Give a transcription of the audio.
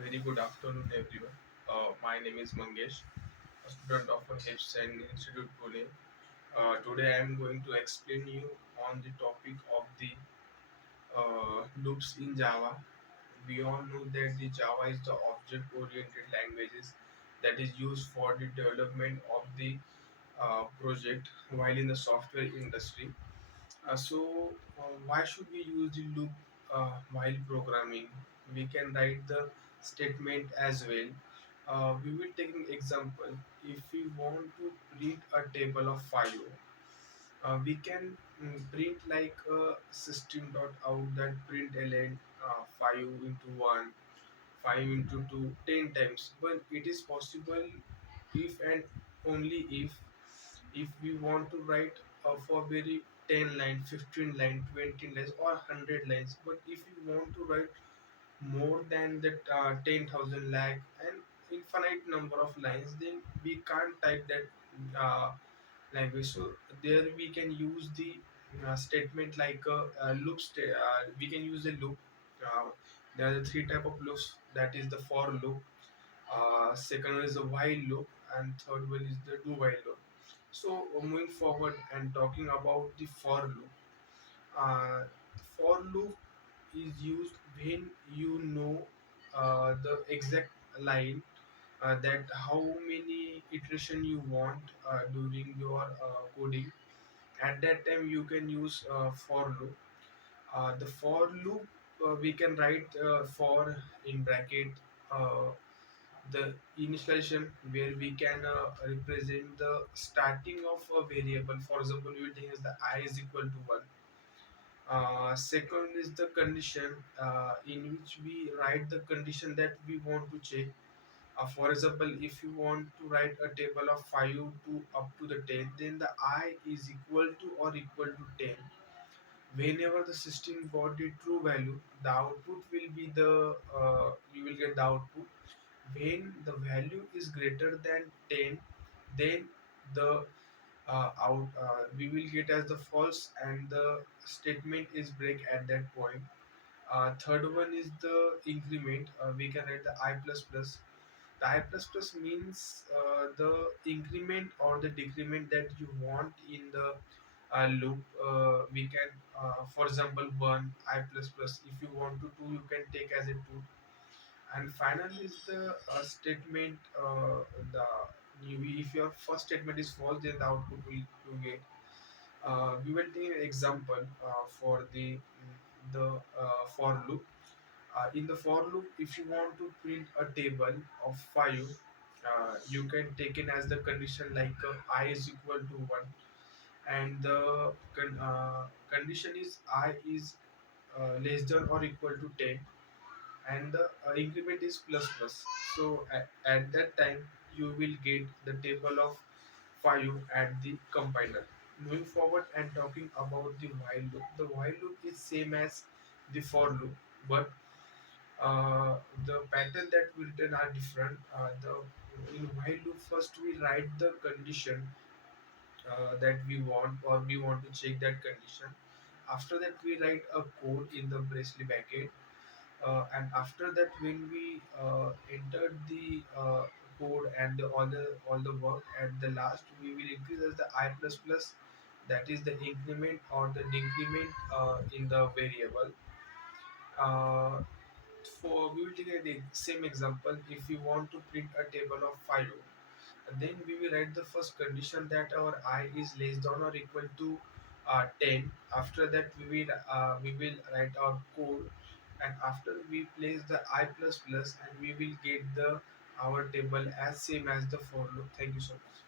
Very good afternoon, everyone. My name is Mangesh, a student of Hepsen Institute Pune. Today, I am going to explain you on the topic of the loops in Java. We all know that the Java is the object-oriented languages that is used for the development of the project while in the software industry. Why should we use the loop while programming? We can write the statement as well. We will take an example. If we want to print a table of 5, we can print like a system dot out that print ln 5 into 1, 5 into 2, 10 times. But it is possible if and only if we want to write for very 10 line 15 line 20 lines or 100 lines, but if we want to write more than that 10,000 lakh and infinite number of lines, then we can't type that language. So there we can use the statement like a we can use a loop. There are three type of loops, that is the for loop, second one is the while loop, and third one is the do while loop. So moving forward and talking about the for loop, uh, for loop is used when you know the exact line, that how many iteration you want during your coding. At that time you can use for loop. The for loop, we can write for in bracket, uh, the initialization, where we can represent the starting of a variable. For example, we will take as the I is equal to 1. Second is the condition, in which we write the condition that we want to check. For example, if you want to write a table of 5 to up to the 10, then the I is equal to or equal to 10. Whenever the system got the true value, the output will be the you will get the output. When the value is greater than 10, then the we will get as the false, and the statement is break at that point. Third one is the increment. We can write the I plus plus. The I plus plus means the increment or the decrement that you want in the loop. We can, for example, 1 I plus plus. If you want to 2, you can take as a 2. And finally is the statement, the if your first statement is false, then the output will you get. We will take an example for the for loop. In the for loop, if you want to print a table of 5, you can take it as the condition like I is equal to 1, and the condition is I is less than or equal to 10, and the increment is plus plus. So at that time you will get the table of 5 at the compiler. Moving forward and talking about the while loop, the while loop is same as the for loop, but the pattern that we return are different. The In while loop, first we write the condition that we want, or we want to check that condition. After that we write a code in the bracelet bracket, and after that when we entered the code and all the work, at the last we will increase as the I plus plus, that is the increment or the decrement in the variable. uh, for We will take the same example. If we want to print a table of 5, then we will write the first condition that our I is less than or equal to 10. After that we will write our code, and after we place the I plus plus, and we will get the our table as same as the for loop. Thank you so much.